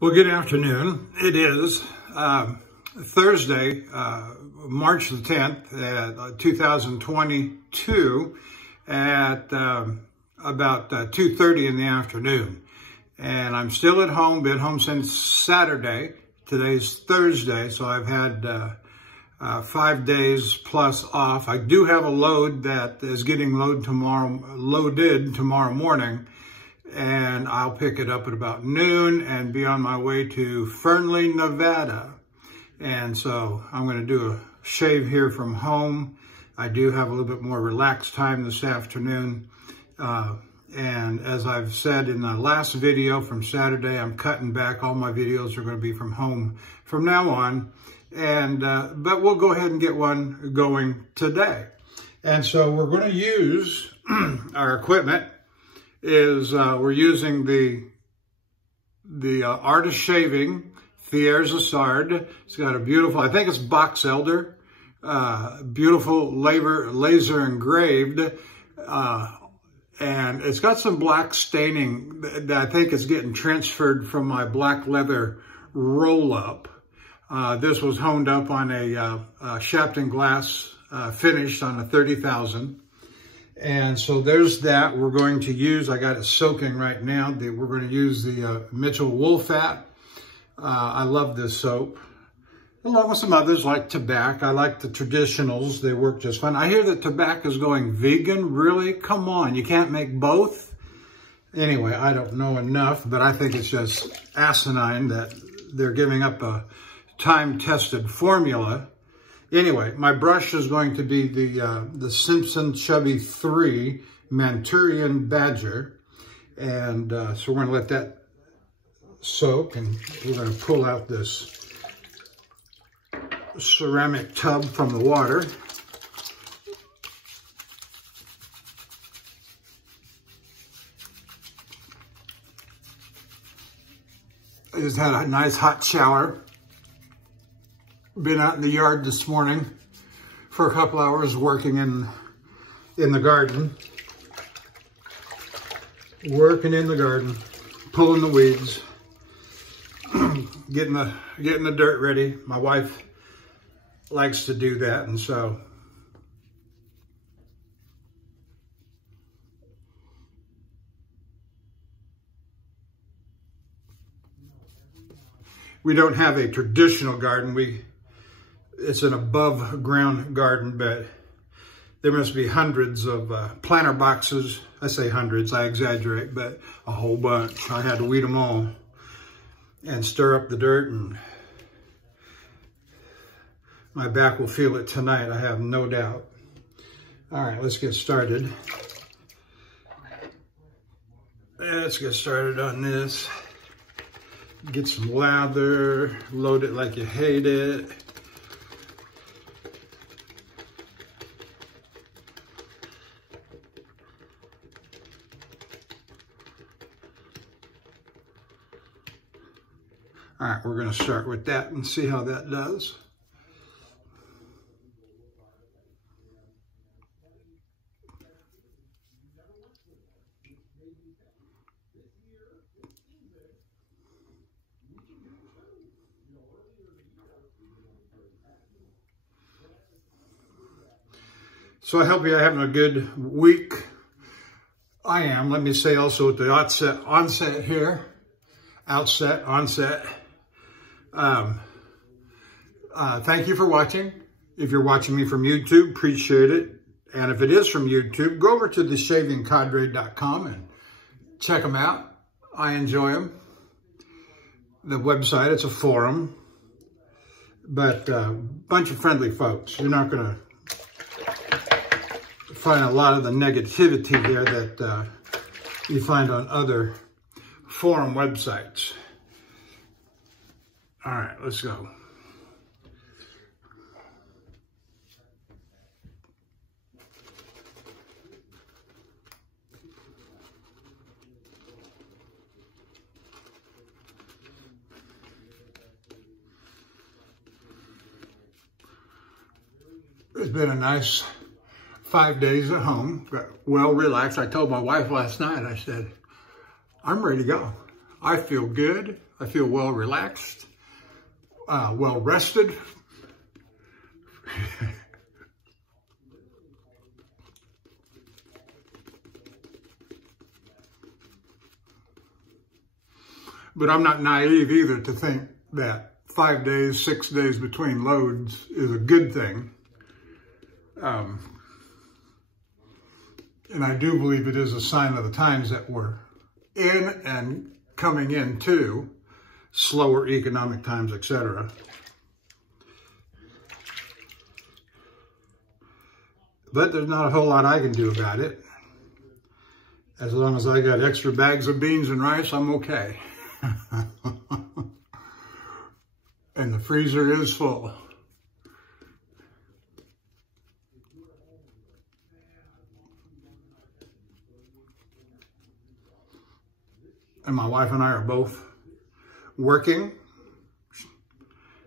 Well, good afternoon. It is Thursday, March the 10th, 2022 at about 2:30 in the afternoon. And I'm still at home, been home since Saturday. Today's Thursday, so I've had 5 days plus off. I do have a load that is getting loaded tomorrow morning. And I'll pick it up at about noon and be on my way to Fernley, Nevada. And so I'm going to do a shave here from home. I do have a little bit more relaxed time this afternoon. And as I've said in the last video from Saturday, I'm cutting back. All my videos are going to be from home from now on. And but we'll go ahead and get one going today. And so we're going to use our equipment. We're using the Artist Shaving Theirs Issard. It's got a beautiful, I think it's box elder, beautiful laser engraved, and it's got some black staining that I think is getting transferred from my black leather roll up. This was honed up on a Shapton glass finish on a 30,000. And so there's that. We're going to use, I got it soaking right now. We're going to use the Mitchell Wool Fat. I love this soap, along with some others like tobacco. I like the traditionals. They work just fine. I hear that tobacco is going vegan. Really? Come on. You can't make both? Anyway, I don't know enough, but I think it's just asinine that they're giving up a time-tested formula. Anyway, my brush is going to be the Simpson Chubby 3 Manchurian Badger. And so we're going to let that soak, and we're going to pull out this ceramic tub from the water. I just had a nice hot shower. Been out in the yard this morning for a couple hours working in the garden. Working in the garden, pulling the weeds, getting the dirt ready. My wife likes to do that, and so we don't have a traditional garden. It's an above ground garden, but there must be hundreds of planter boxes. I say hundreds, I exaggerate, but a whole bunch. I had to weed them all and stir up the dirt, and my back will feel it tonight, I have no doubt. All right, let's get started. Let's get started on this. Get some lather, load it like you hate it. All right, we're going to start with that and see how that does. So I hope you're having a good week. I am. Let me say also at the onset here. Thank you for watching. If you're watching me from YouTube, appreciate it. And if it is from YouTube, go over to theshavingcadre.com and check them out. I enjoy them. The website, it's a forum, but a bunch of friendly folks. You're not going to find a lot of the negativity there that you find on other forum websites. All right, let's go. It's been a nice 5 days at home, got well relaxed. I told my wife last night, I said, I'm ready to go. I feel good. I feel well relaxed, well rested. But I'm not naive either to think that 5 days, 6 days between loads is a good thing. And I do believe it is a sign of the times that we're in and coming into slower economic times, etc. But there's not a whole lot I can do about it. As long as I got extra bags of beans and rice, I'm okay. And the freezer is full. And my wife and I are both working.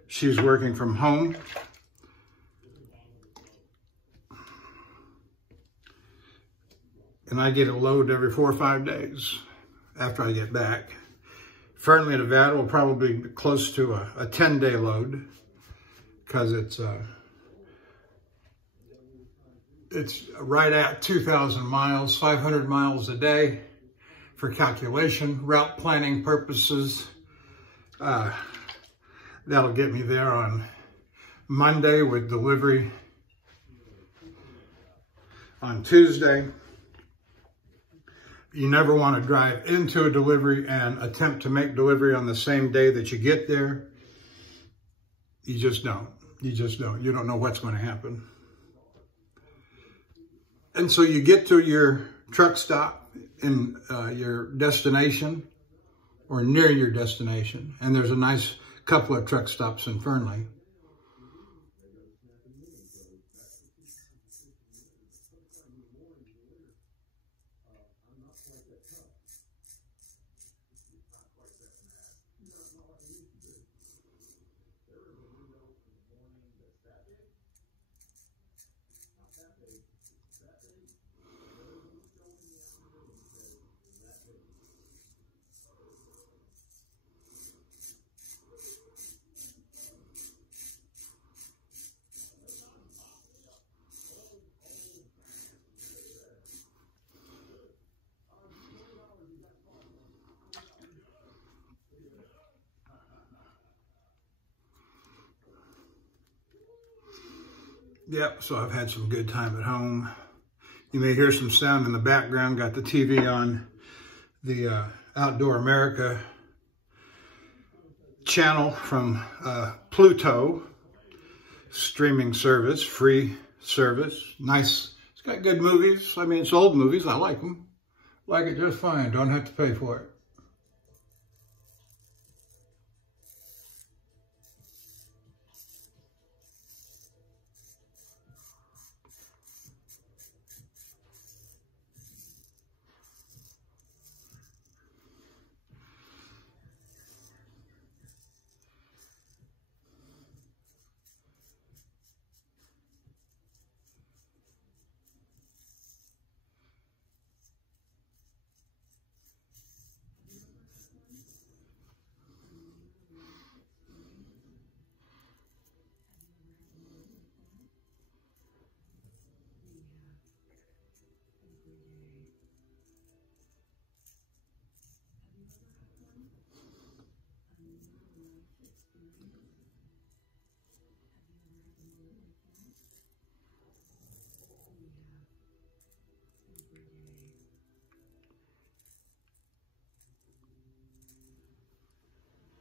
She's working from home. And I get a load every 4 or 5 days after I get back. Fernley, Nevada will probably be close to a 10-day load because it's right at 2,000 miles, 500 miles a day for calculation, route planning purposes. That'll get me there on Monday with delivery on Tuesday. You never want to drive into a delivery and attempt to make delivery on the same day that you get there. You just don't. You just don't. You don't know what's going to happen. And so you get to your truck stop in your destination or near your destination. And there's a nice couple of truck stops in Fernley. Yep, so I've had some good time at home. You may hear some sound in the background. Got the TV on the Outdoor America channel from Pluto streaming service, free service. Nice. It's got good movies. I mean, it's old movies. I like them. Like it just fine. Don't have to pay for it.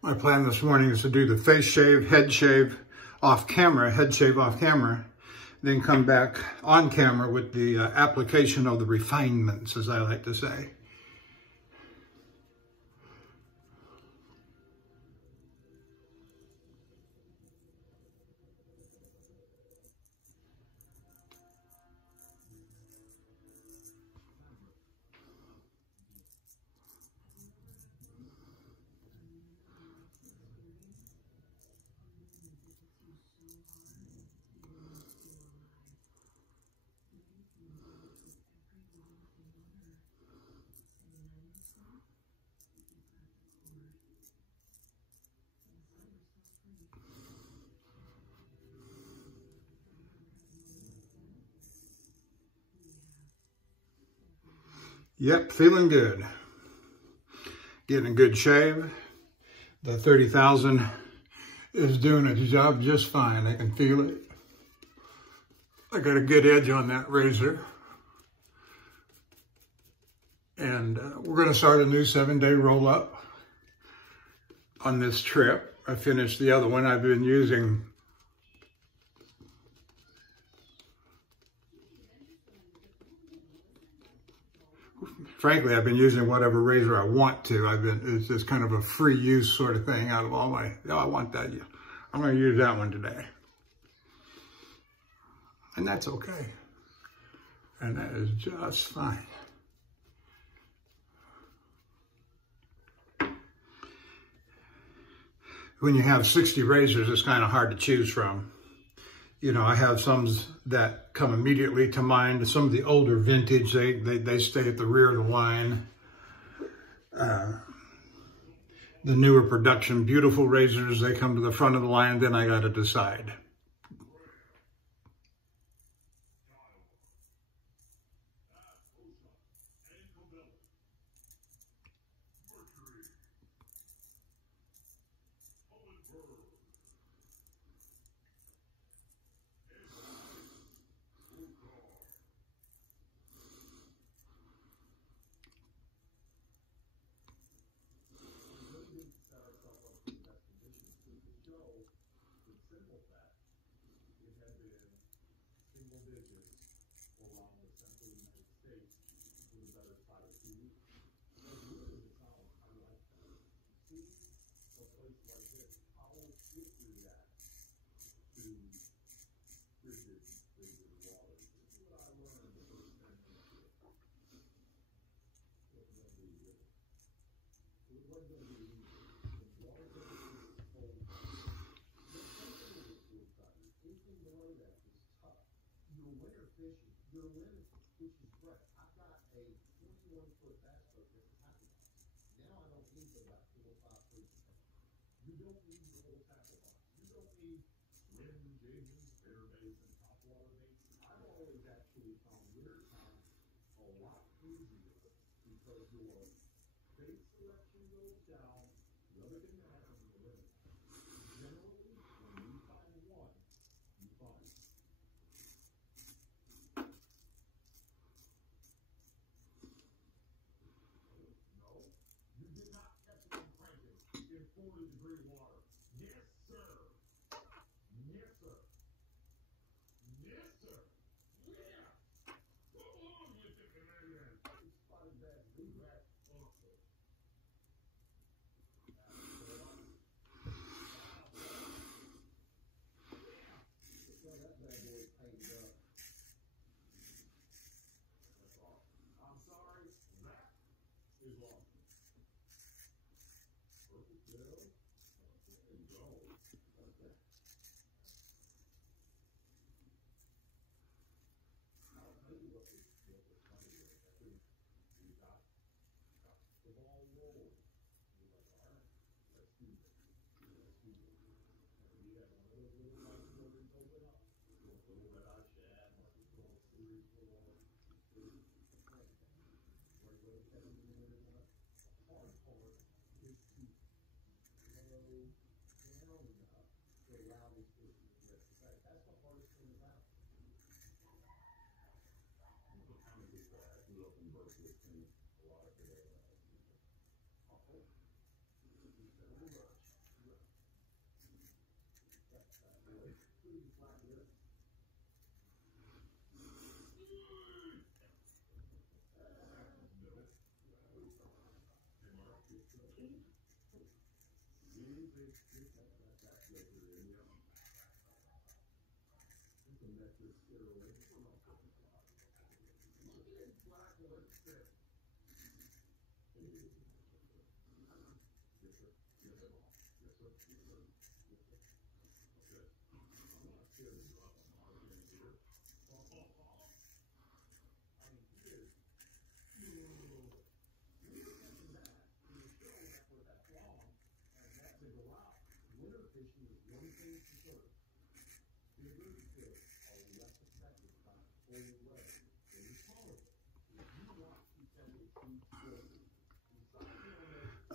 My plan this morning is to do the face shave, head shave off camera, then come back on camera with the application of the refinements, as I like to say. Yep, feeling good. Getting a good shave. The 30,000 is doing its job just fine. I can feel it. I got a good edge on that razor. And we're going to start a new 7-day roll-up on this trip. I finished the other one. I've been using frankly, I've been using whatever razor I want to. It's just kind of a free use sort of thing out of all my, oh, I want that. I'm going to use that one today. And that's okay. And that is just fine. When you have 60 razors, it's kind of hard to choose from. You know, I have some that come immediately to mind. Some of the older vintage, they stay at the rear of the line. The newer production, beautiful razors, they come to the front of the line, then I got to decide.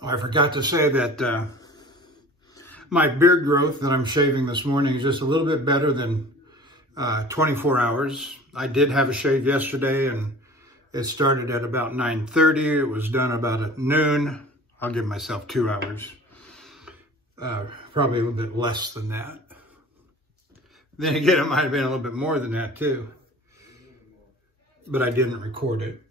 I forgot to say that my beard growth that I'm shaving this morning is just a little bit better than 24 hours. I did have a shave yesterday, and it started at about 9:30. It was done about at noon. I'll give myself 2 hours. Probably a little bit less than that. Then again, it might have been a little bit more than that too. But I didn't record it.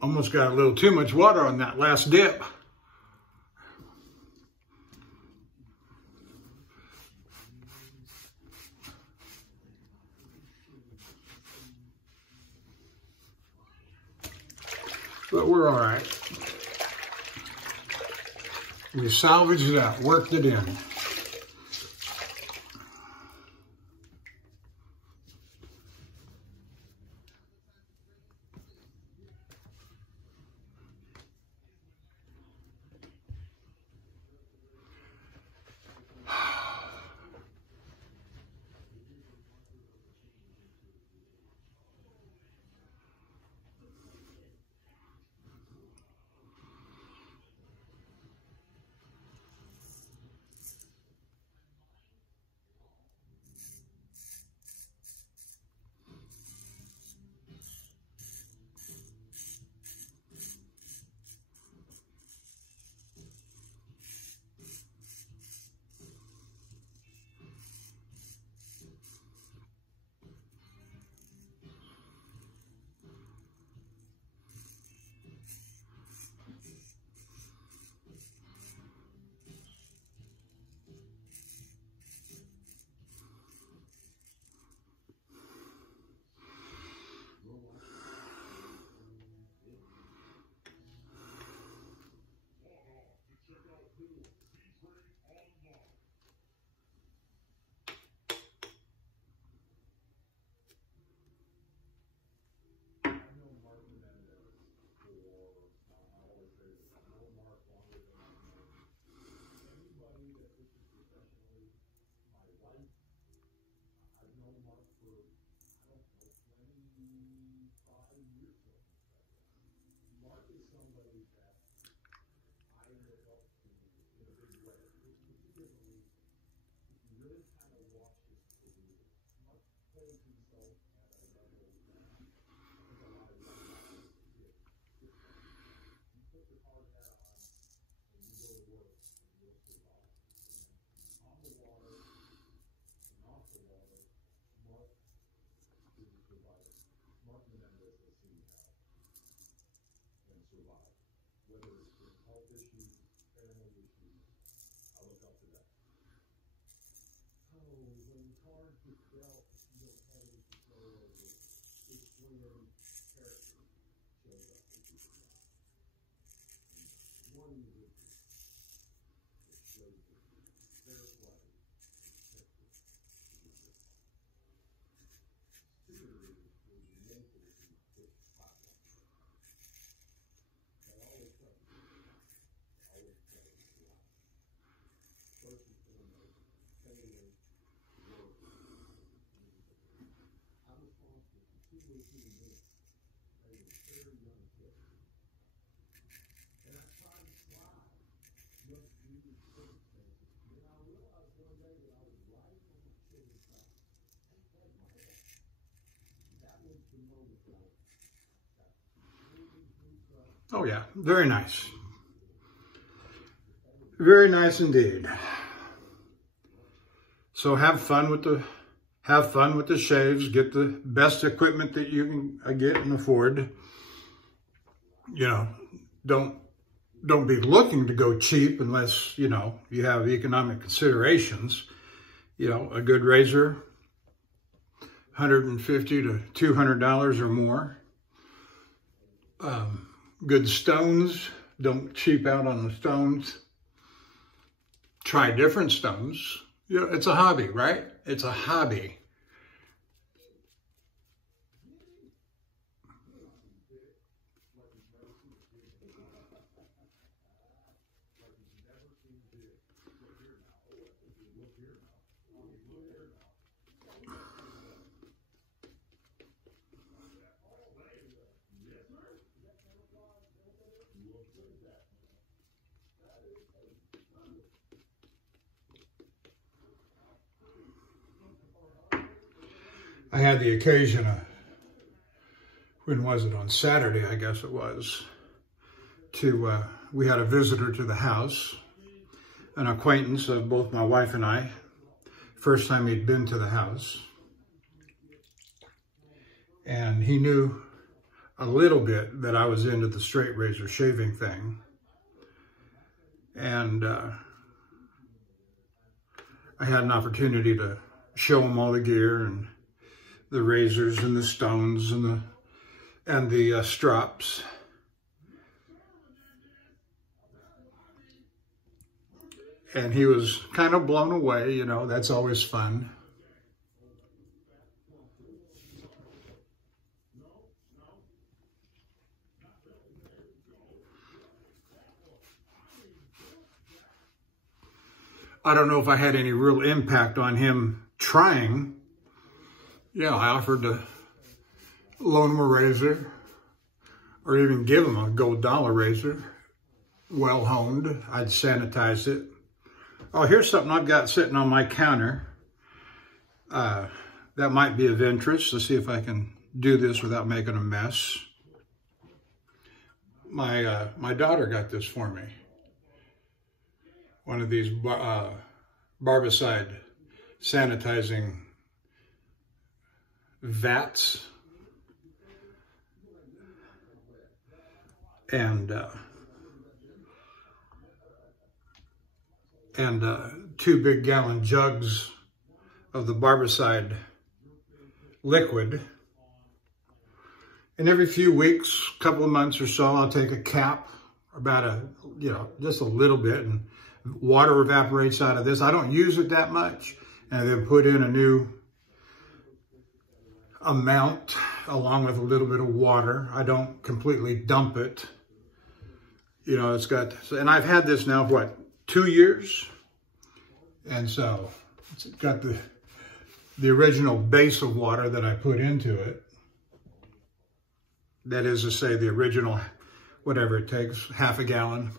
Almost got a little too much water on that last dip. But we're all right. We salvaged it out, worked it in. Oh yeah, very nice. Very nice indeed. So have fun with the shaves. Get the best equipment that you can get and afford. You know, don't be looking to go cheap unless, you know, you have economic considerations. You know, a good razor, $150 to $200 or more. Good stones. Don't cheap out on the stones. Try different stones. You know, it's a hobby, right? It's a hobby. I had the occasion, when was it, on Saturday, I guess it was, we had a visitor to the house, an acquaintance of both my wife and I, first time he'd been to the house. And he knew a little bit that I was into the straight razor shaving thing. And I had an opportunity to show him all the gear and the razors and the stones and the strops. And he was kind of blown away, you know, that's always fun. I don't know if I had any real impact on him trying. Yeah, I offered to loan him a razor or even give him a gold dollar razor, well honed. I'd sanitize it. Oh, here's something I've got sitting on my counter. That might be of interest. Let's see if I can do this without making a mess. My daughter got this for me. One of these barbicide sanitizing vats. And 2 big gallon jugs of the barbicide liquid. And every few weeks, couple of months or so, I'll take a cap, about just a little bit, and water evaporates out of this. I don't use it that much, and then put in a new amount along with a little bit of water. I don't completely dump it. You know, it's got, and I've had this now, what, 2 years? And so it's got the original base of water that I put into it. That is to say, the original, whatever it takes, half a gallon.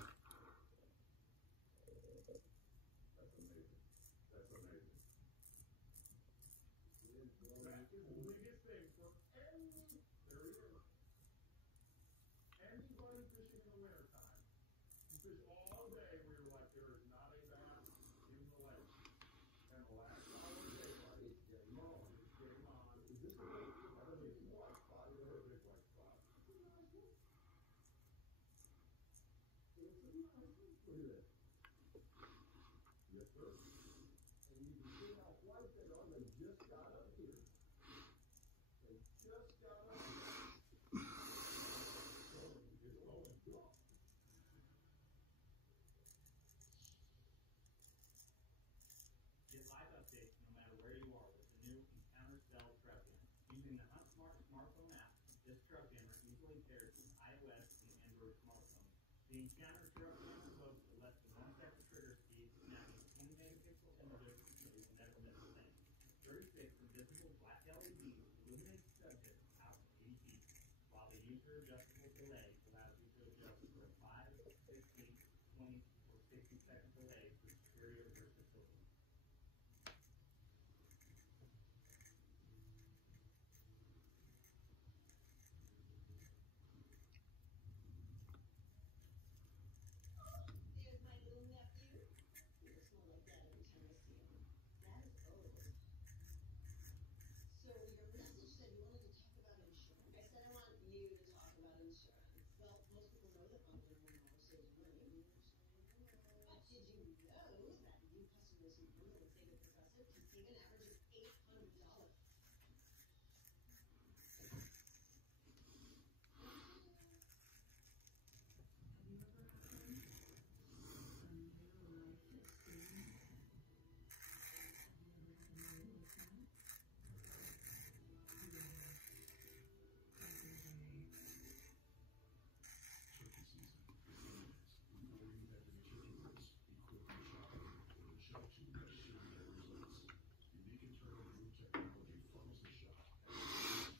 The encounter structure invokes the less than 1 second trigger speed, snapping 10 megapixel images and never miss a thing. 36 invisible black LEDs illuminate the subject out to 80 feet, while the user adjustable delay allows you to adjust for a 5, 15, 20, or 60 second delay for superior versatility.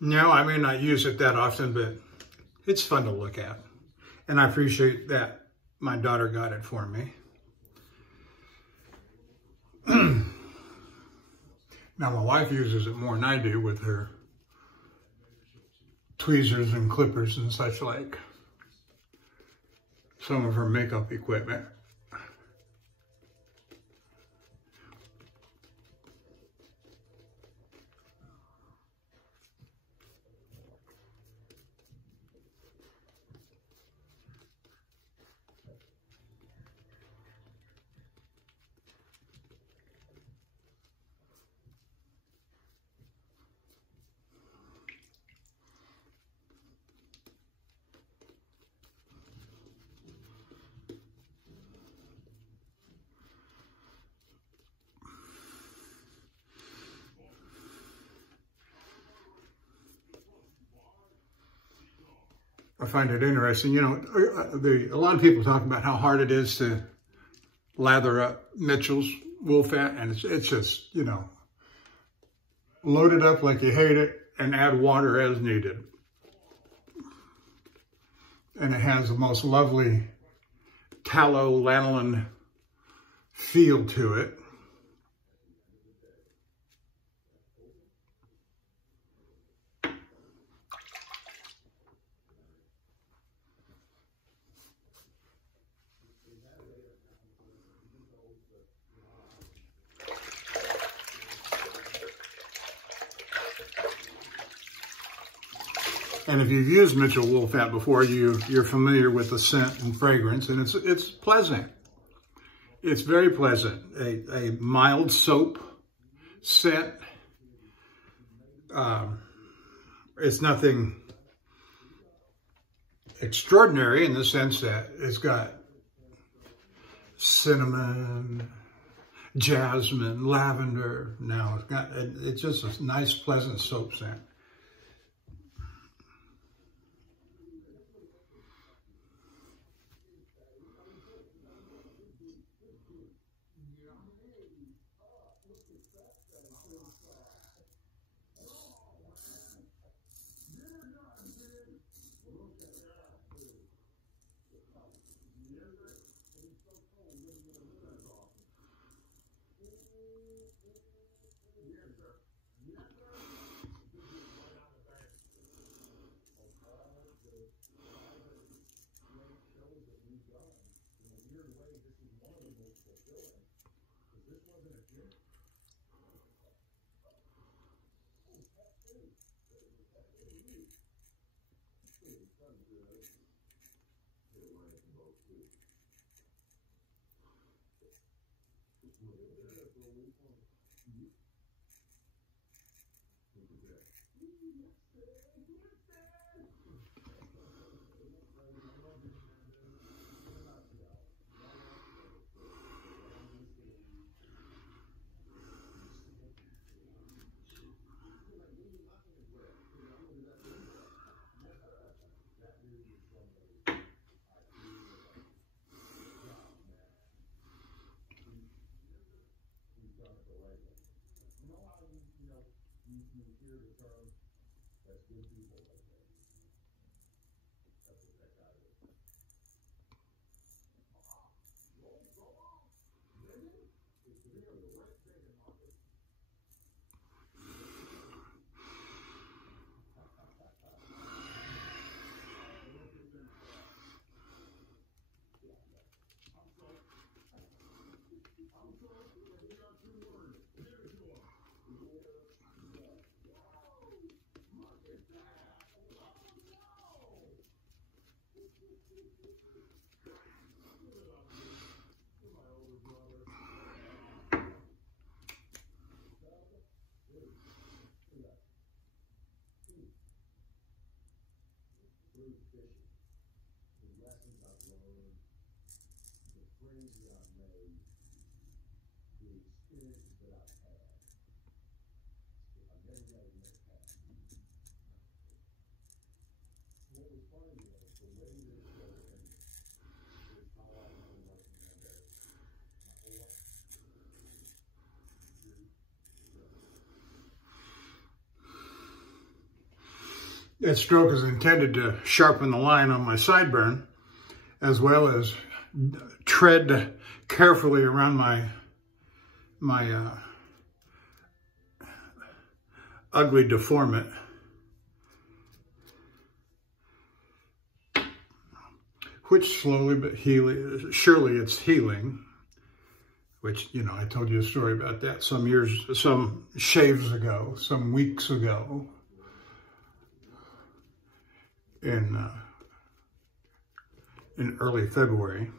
No, I may not use it that often, but it's fun to look at. And I appreciate that my daughter got it for me. Now, my wife uses it more than I do with her tweezers and clippers and such like. Some of her makeup equipment. I find it interesting, you know, a lot of people talk about how hard it is to lather up Mitchell's wool fat, and it's just, you know, load it up like you hate it and add water as needed. And it has the most lovely tallow lanolin feel to it. And if you've used Mitchell wool fat before, you're familiar with the scent and fragrance, and it's pleasant. It's very pleasant. A mild soap scent. It's nothing extraordinary in the sense that it's got cinnamon, jasmine, lavender. No, it's just a nice, pleasant soap scent. That stroke is intended to sharpen the line on my sideburn, as well as tread carefully around my ugly deformant. Which slowly but surely it's healing. Which, you know, I told you a story about that some shaves ago, some weeks ago. In early February.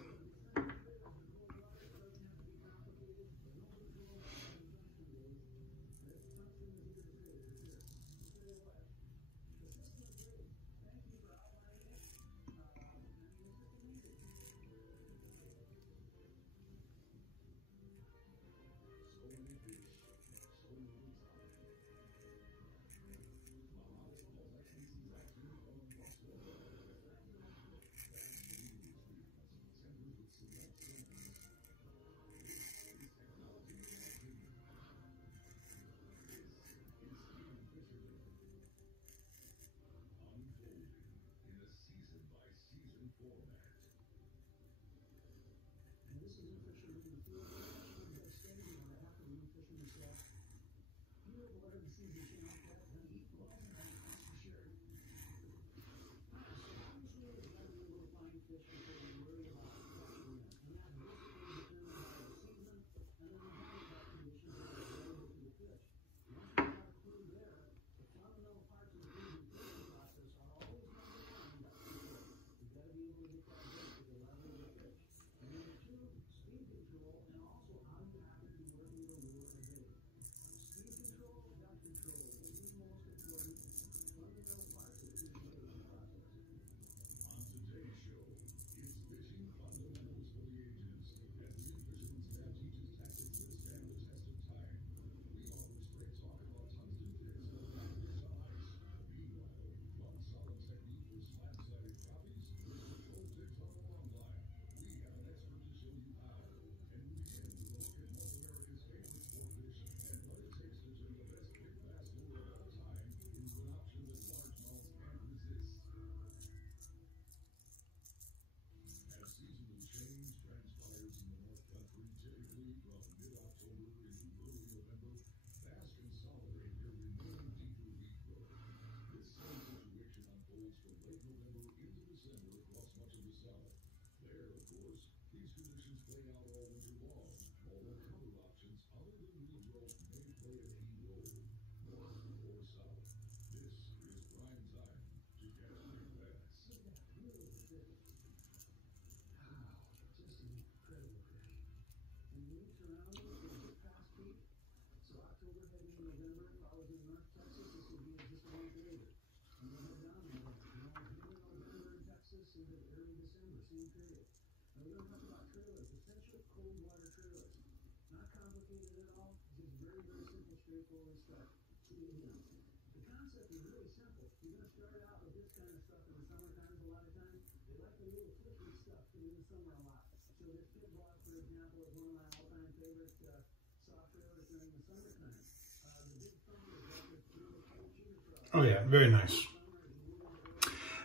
Oh yeah, very nice.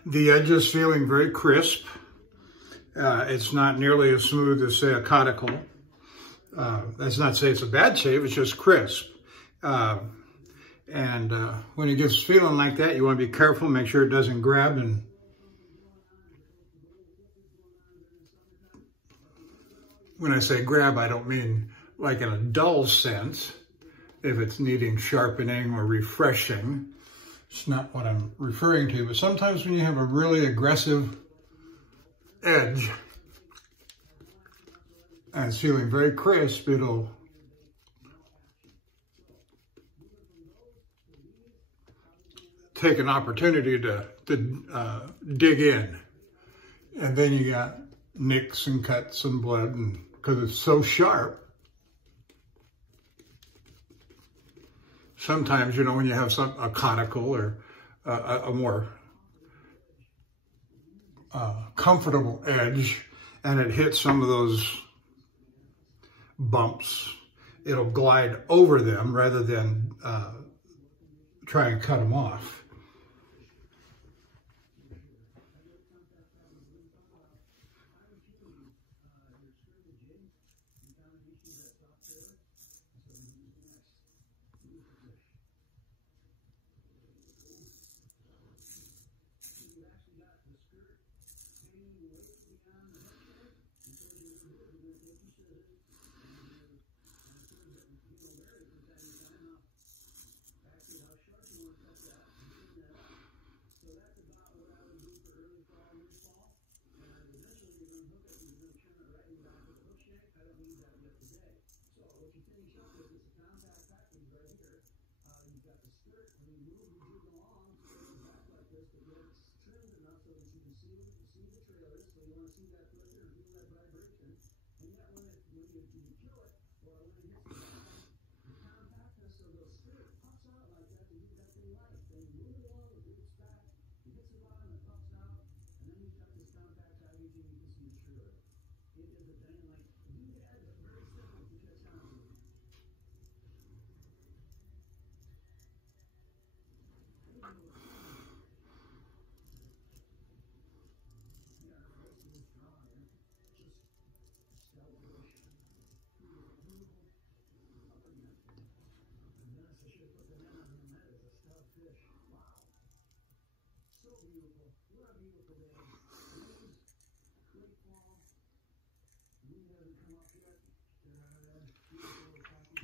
The edge is feeling very crisp. It's not nearly as smooth as, say, a conical. That's not to say it's a bad shave, it's just crisp. And when it gets feeling like that, you want to be careful, make sure it doesn't grab. And when I say grab, I don't mean like in a dull sense, if it's needing sharpening or refreshing. It's not what I'm referring to, but sometimes when you have a really aggressive edge and it's feeling very crisp, it'll take an opportunity to to dig in. And then you got nicks and cuts and blood, and because it's so sharp. Sometimes, you know, when you have a conical or a more comfortable edge and it hits some of those bumps, it'll glide over them rather than try and cut them off.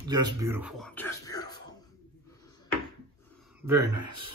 Just beautiful, just beautiful. Very nice.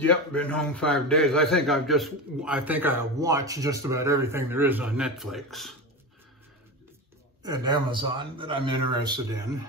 Yep, been home 5 days. I think I watched just about everything there is on Netflix and Amazon that I'm interested in.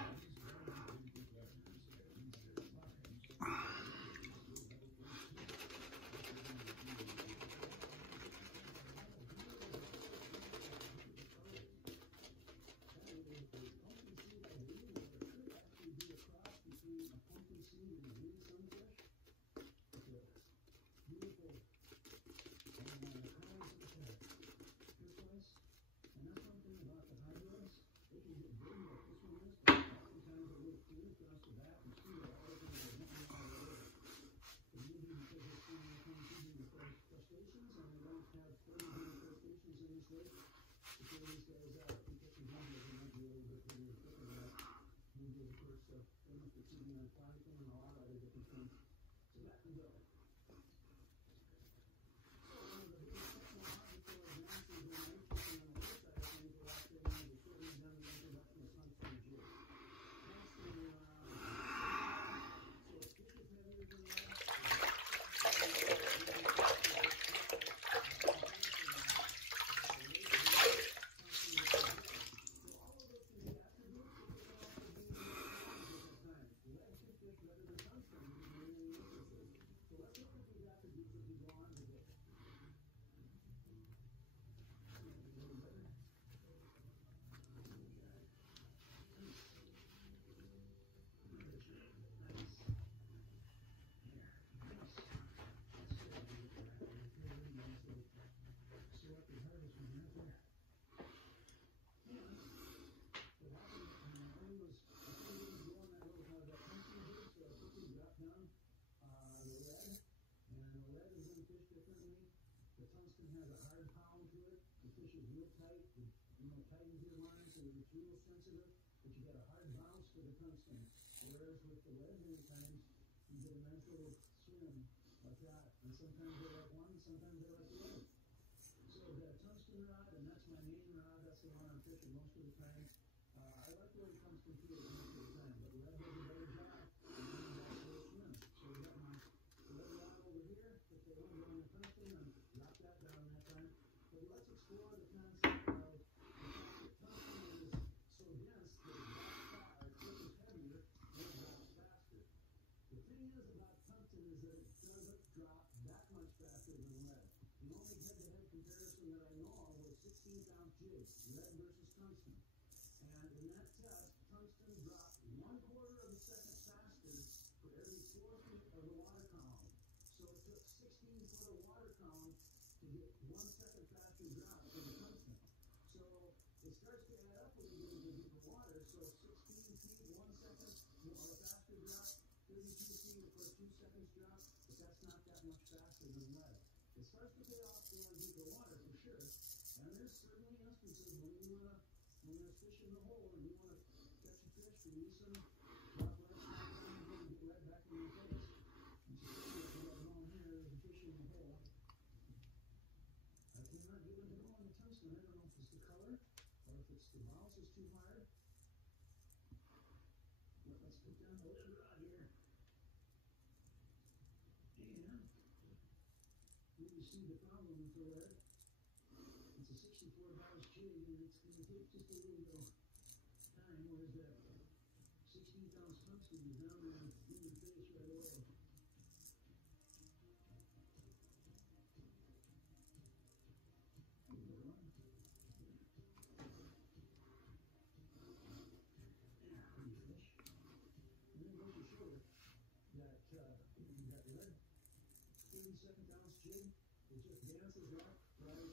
It just dances left, right,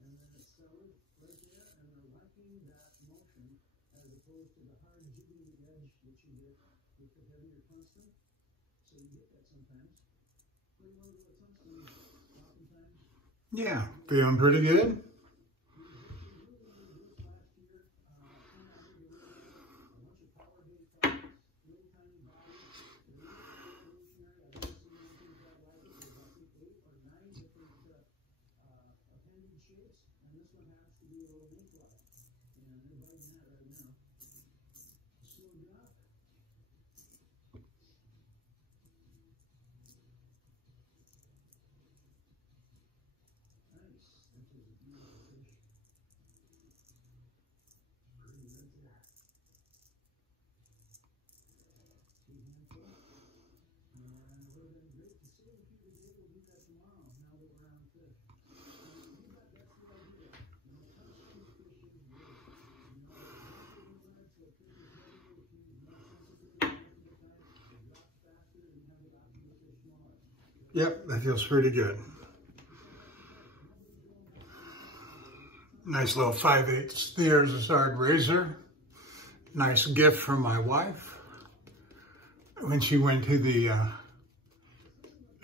and then it's settled right there, and they're liking that motion as opposed to the hard jigging edge that you get with the heavier tungsten. So you get that sometimes. What do you want to do with tungsten? Oftentimes. Yeah, feeling pretty good. Yep, that feels pretty good. Nice little 5/8 Theirs Issard razor. Nice gift from my wife. When she went to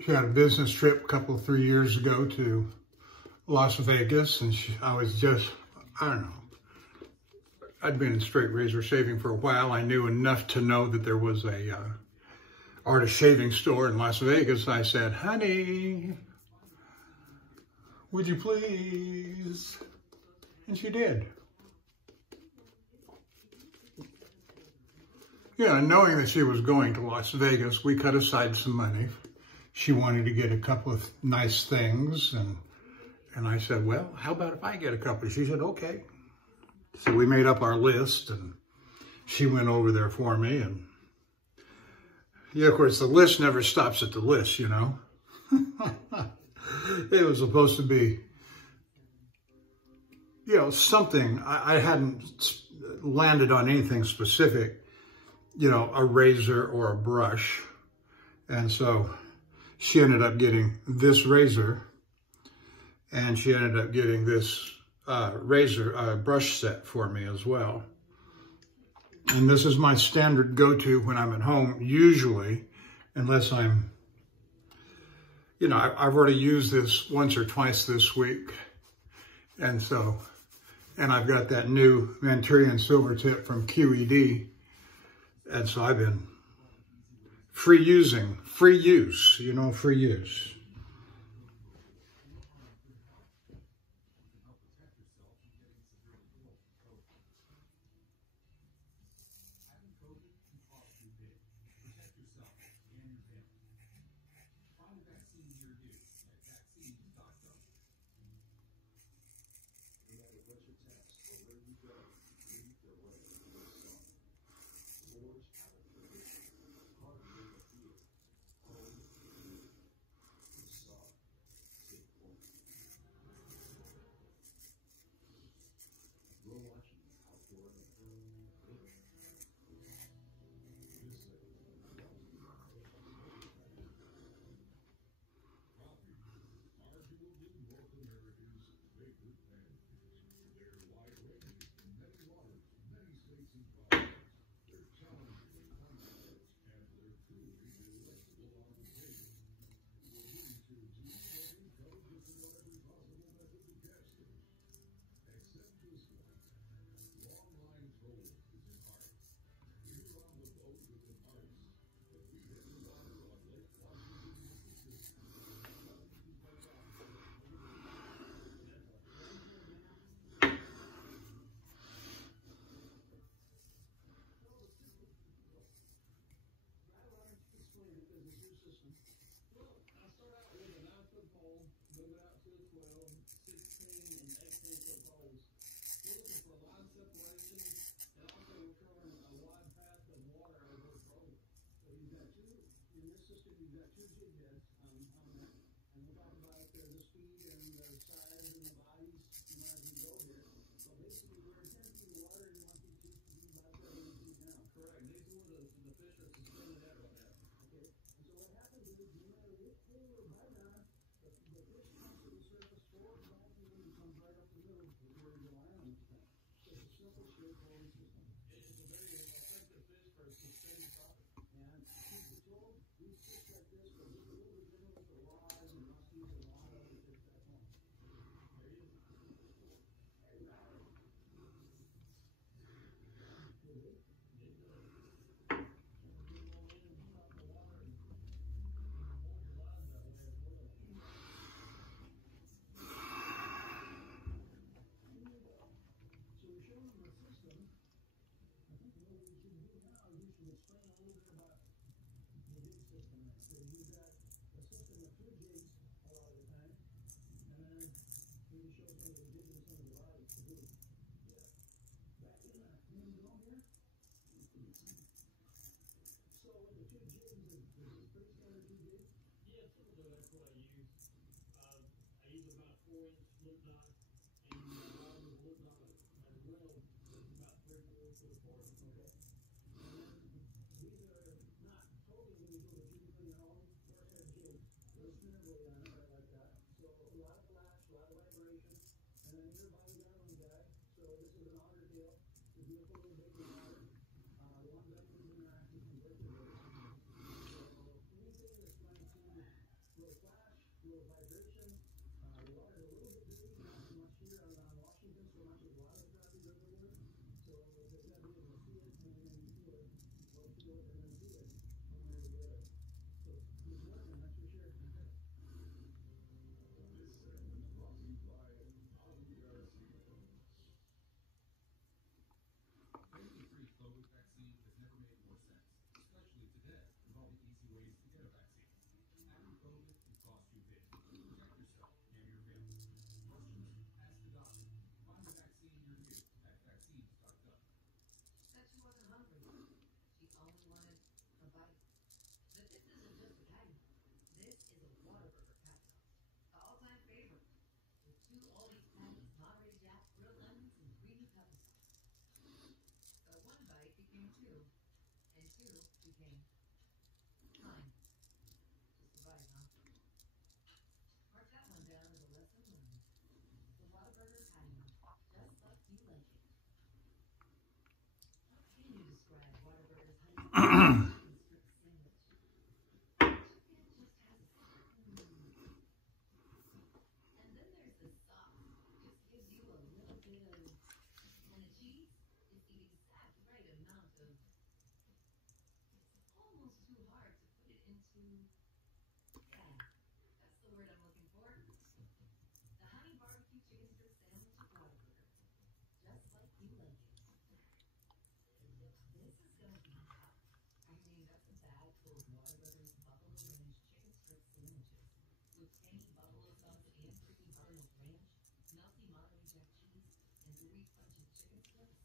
she had a business trip 3 years ago to Las Vegas, and I don't know. I'd been in straight razor shaving for a while. I knew enough to know that there was a artist shaving store in Las Vegas. I said, honey, would you please? And she did. Yeah, knowing that she was going to Las Vegas, we cut aside some money. She wanted to get a couple of nice things, and I said, well, how about if I get a couple? She said, okay. So we made up our list, and she went over there for me, and yeah, of course, the list never stops at the list, you know. It was supposed to be, you know, something. I hadn't landed on anything specific, you know, a razor or a brush. And so she ended up getting this razor, and she ended up getting this brush set for me as well. And this is my standard go-to when I'm at home, usually, unless I'm, you know, I've already used this once or twice this week. And I've got that new Manchurian silver tip from QED. And so I've been free use. use that a system of 2 jigs a lot of the time, and then maybe show some of the jigs and some of the bodies to do. Yeah. Back in the room here. So with the 2 jigs, is it pretty standard 2 jigs? Yeah, typically that's what I use. I use about a 4-inch slip knot, and a lot of the slip knot as well is about 3/4 foot apart. Okay. And then these are not totally unusual, but you can put your own horsehead jigs with a snare blade on it, right like that. So a lot of flash, a lot of vibration, and then you're a body garland guy. So this is an otter tail. The beautiful little baby otter. The ones that can interact with invertebrates. So anything that's going to little flash, little vibration. The water's a little bit dirty, not so much here on Washington, so much as a lot of the properties everywhere. So they've got to be able to see it and then feel it, or feel it and then see it one way or the other. So it's working, that's for sure. This segment is brought to you by Theirs Issard. Getting a free COVID vaccine has never made more sense, especially today with all the easy ways to get a vaccine. Having COVID can cost you big. Protect yourself and your family. Questions? Ask the doctor. Find the vaccine near you at vaccines.gov. Said she wasn't hungry. She only wanted a bite. But this isn't just a patty. This is a Whataburger patty sauce. The all-time favorite. With 2 all-beef patties, Monterey Jack, grilled onions, and creamy pepper sauce. So 1 bite became 2, and 2 became 9. Just a bite, huh? Mark that one down as a lesson learned. The Whataburger patty, just like you like it. How can you describe Whataburger's honey chicken strip sandwich? Chicken just has a and then there's the sauce. Just gives you a little bit of, and the cheese is the exact right amount of, it's almost too hard to put it into, yeah, that's the word I'm looking for. The honey barbecue chicken strip sandwich at Whataburger. Just like you like it. This is gonna be tough. I mean, that's a bag full of Whataburger's buffalo ranch chicken strip sandwiches with tangy buffalo sauce and creamy buttermilk ranch, melty Monterey Jack cheese, and 3 crunchy chicken strips.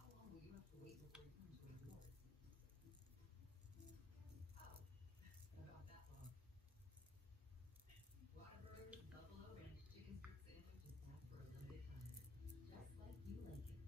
How long will you have to wait before you enjoy yours? Oh, about that long. Whataburger's buffalo ranch chicken strip sandwich is back for a limited time. Just like you like it.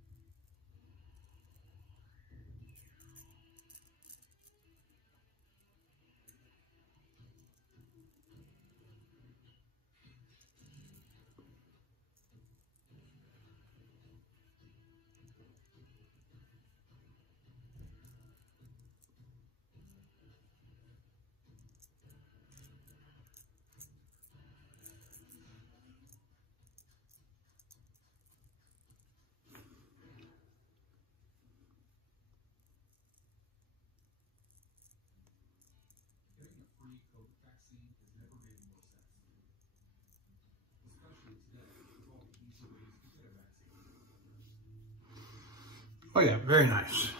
Getting a free COVID vaccine has never made more sense, especially today with all the easy ways to get a vaccine. Oh yeah, very nice.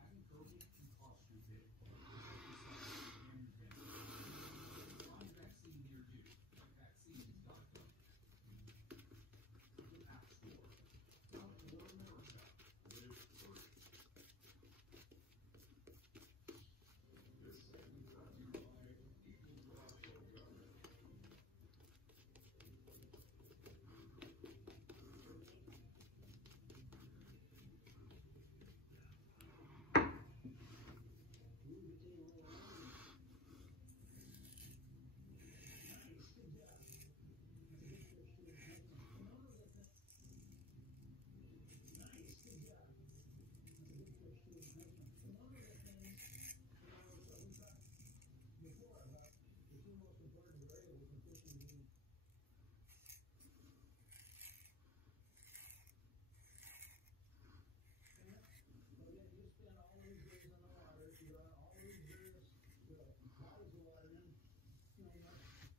Having COVID can cost you big. Protect yourself and your family. Find a vaccine near you at vaccines.gov. The App Store. Download or search out. Live free. This segment brought to you by etched.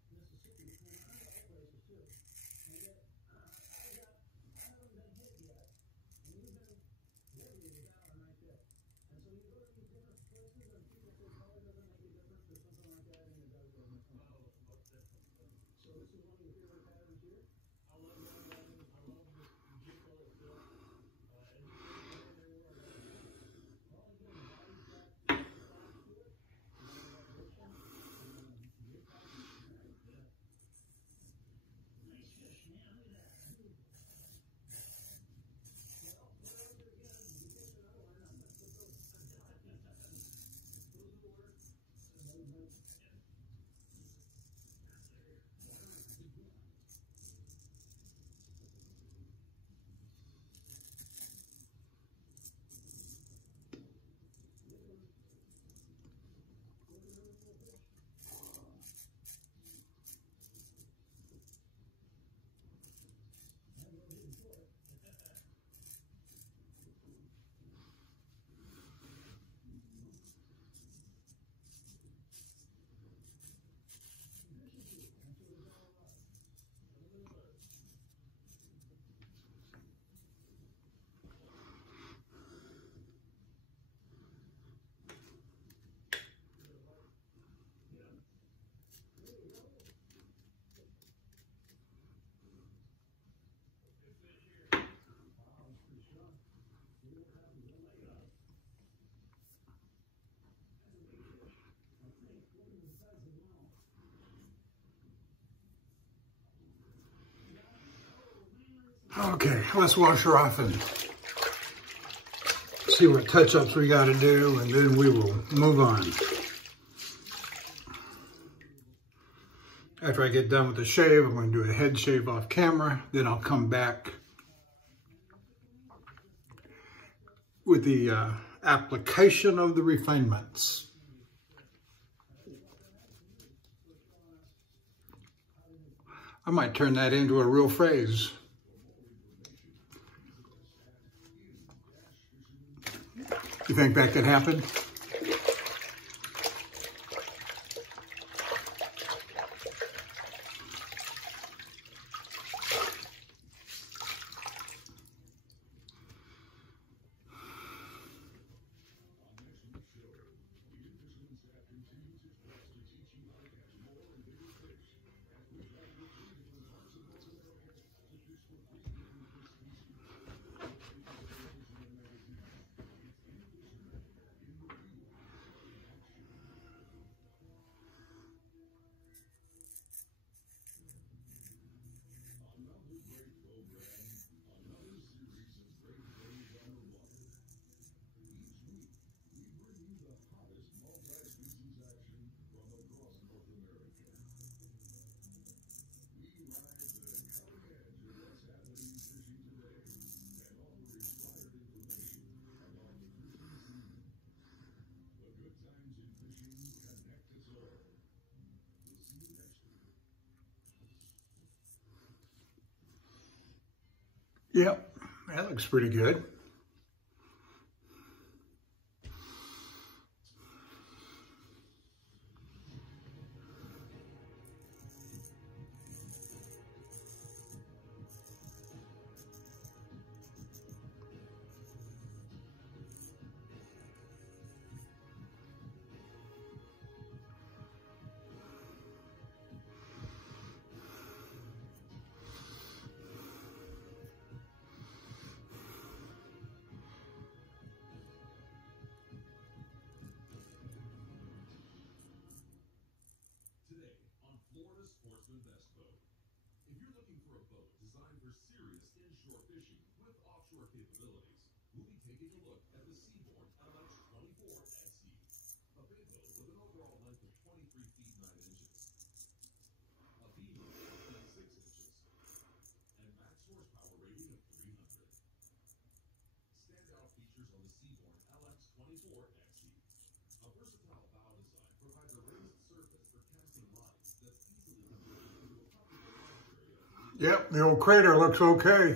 Mississippi, and other places too. And yet, I got Okay, let's wash her off and see what touch-ups we got to do, and then we will move on. After I get done with the shave, I'm going to do a head shave off camera. Then I'll come back with the application of the refinements. I might turn that into a real phrase. You think that could happen? Yep, that looks pretty good. Yep, the old crater looks okay.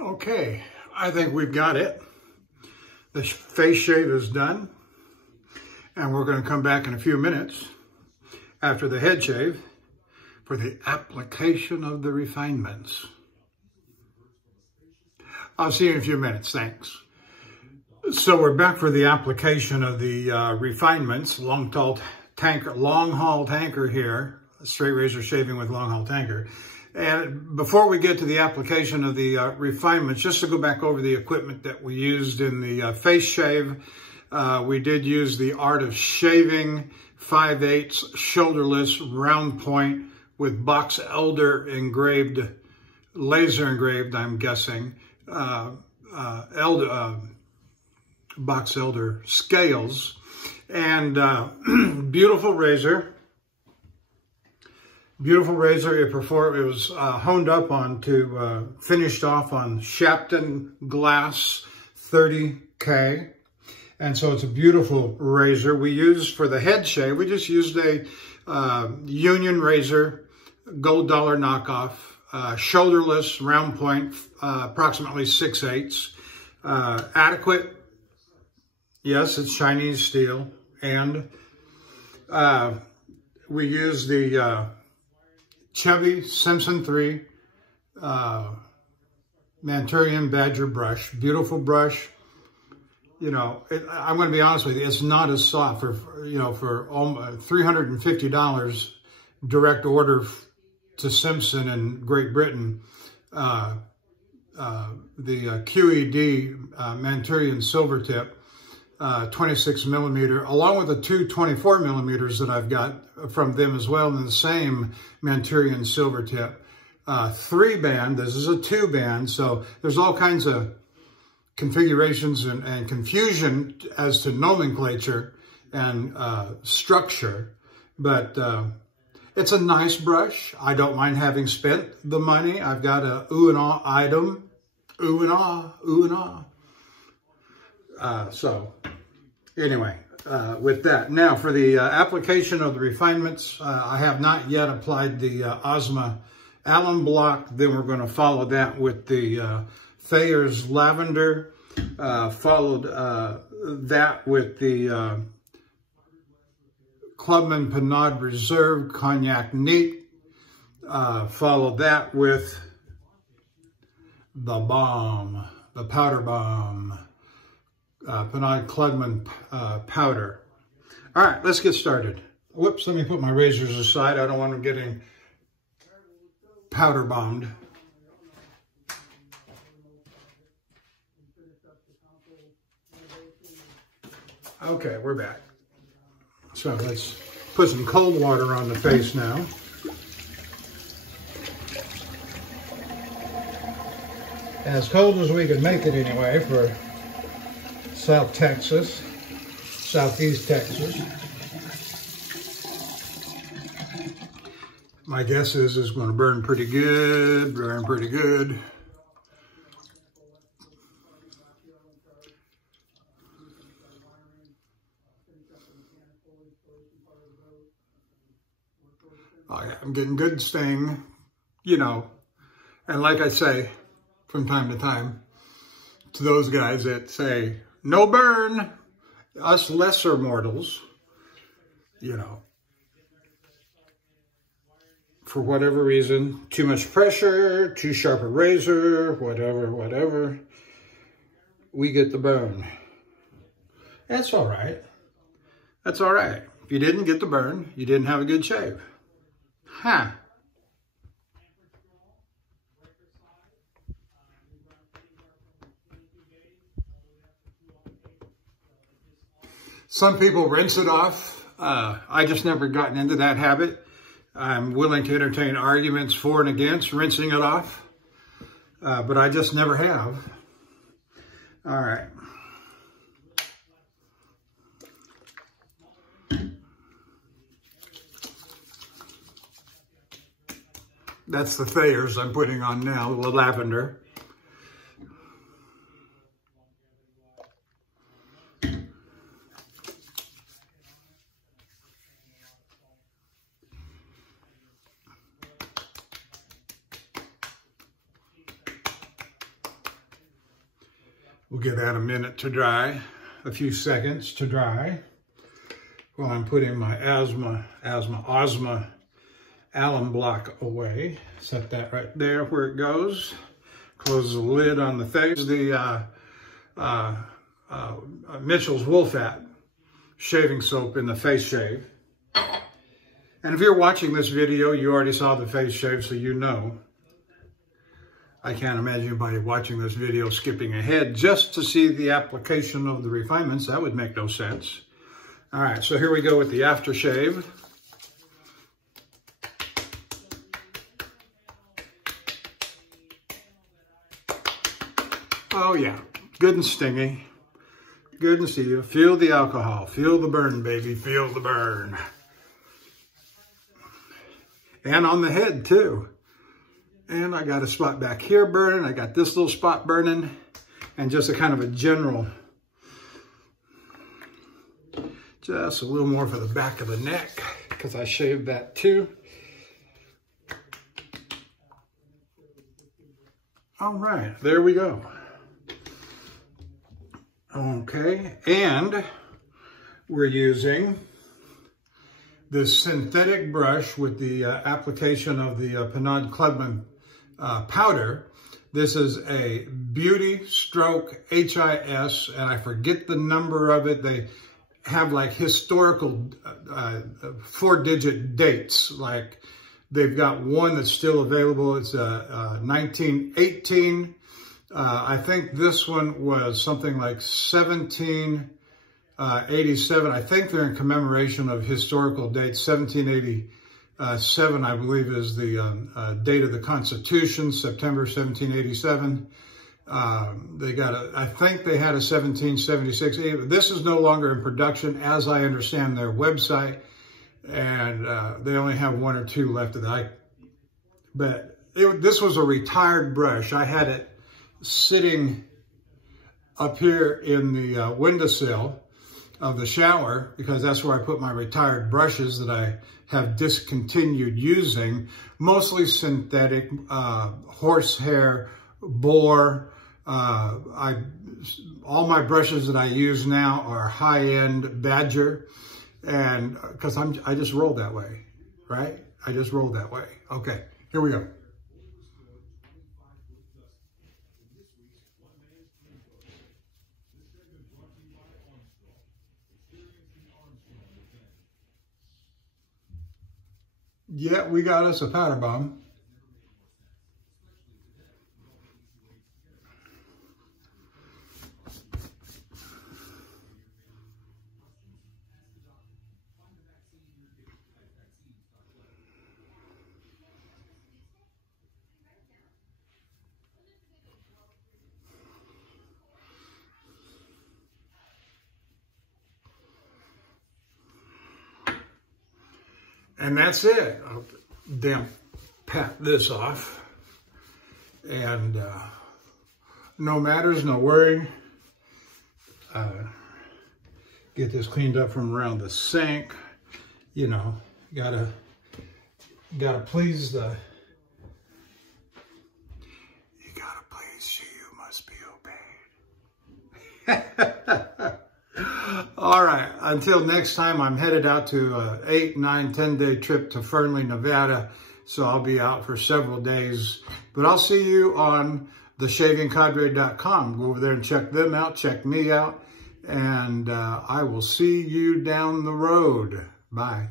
Okay, I think we've got it. The face shave is done, and we're going to come back in a few minutes after the head shave for the application of the refinements. I'll see you in a few minutes, thanks. So we're back for the application of the refinements. Longhaultanker here, straight razor shaving with Longhaultanker. And before we get to the application of the refinements, just to go back over the equipment that we used in the face shave, we did use the Art of Shaving 5/8 shoulderless round point with box elder engraved, laser engraved, I'm guessing, box elder scales, and beautiful razor. Beautiful razor. It was honed up onto, finished off on Shapton glass 30K. And so it's a beautiful razor. We used for the head shave, we just used a Union razor, gold dollar knockoff, shoulderless round point, approximately 6/8. Adequate Yes, it's Chinese steel. And we use the Chubby Simpson 3 Manchurian Badger brush. Beautiful brush. You know, I'm going to be honest with you, it's not as soft. For, you know, for $350 direct order to Simpson in Great Britain, the QED Manchurian silver tip, 26 millimeter, along with the two 24 millimeters that I've got from them as well, in the same Manchurian silver tip. 3-band, this is a 2-band, so there's all kinds of configurations and confusion as to nomenclature and structure, but it's a nice brush. I don't mind having spent the money. I've got a ooh and ah item, ooh and ah, ooh and ah. So anyway, with that, now for the application of the refinements, I have not yet applied the Ozma alum block. Then we're going to follow that with the Theirs lavender, followed that with the Clubman Pinot Reserve Cognac Neat, followed that with the bomb, the powder bomb, Pinot Clubman powder. All right, let's get started. Whoops, let me put my razors aside. I don't want them getting powder bombed. Okay, we're back. So let's put some cold water on the face now. As cold as we can make it anyway for South Texas, Southeast Texas. My guess is it's going to burn pretty good, burn pretty good. Oh yeah, I'm getting good sting, you know, and like I say from time to time to those guys that say, no burn, us lesser mortals, you know, for whatever reason, too much pressure, too sharp a razor, whatever, we get the burn. That's all right. That's all right. If you didn't get the burn, you didn't have a good shave. Huh. Some people rinse it off. I just never gotten into that habit. I'm willing to entertain arguments for and against rinsing it off, but I just never have. All right. That's the Theirs I'm putting on now, the lavender. We'll give that a minute to dry, a few seconds to dry, while I'm putting my Ozma alum block away. Set that right there where it goes. Close the lid on the Theirs. The Mitchell's Wool Fat shaving soap in the face shave. And if you're watching this video, you already saw the face shave, so you know. I can't imagine anybody watching this video skipping ahead just to see the application of the refinements. That would make no sense. All right, so here we go with the aftershave. Oh yeah, good and stingy. Good and see you. Feel the alcohol. Feel the burn, baby. Feel the burn. And on the head too. And I got a spot back here burning. I got this little spot burning. And just a kind of a general, just a little more for the back of the neck, because I shaved that too. All right, there we go. Okay, and we're using this synthetic brush with the application of the Pinard Clubman powder. This is a Beauty Stroke HIS, and I forget the number of it. They have like historical 4-digit dates. Like they've got one that's still available. It's 1918. I think this one was something like 1787. I think they're in commemoration of historical dates. 1787, I believe, is the date of the Constitution, September 1787. They got I think they had a 1776. This is no longer in production, as I understand their website, and they only have 1 or 2 left of that. But this was a retired brush. I had it sitting up here in the windowsill of the shower because that's where I put my retired brushes that I have discontinued using, mostly synthetic, horsehair, boar. All my brushes that I use now are high-end Badger, and because I just roll that way, right? I just roll that way. Okay, here we go. Yeah, we got us a powder bomb. And that's it. I'll pat this off. And no matters, no worry. Get this cleaned up from around the sink. You know, gotta please the, you gotta please, you must be obeyed. All right, until next time, I'm headed out to an 8, 9, 10-day trip to Fernley, Nevada. So I'll be out for several days. But I'll see you on theshavingcadre.com. Go over there and check them out, check me out. And I will see you down the road. Bye.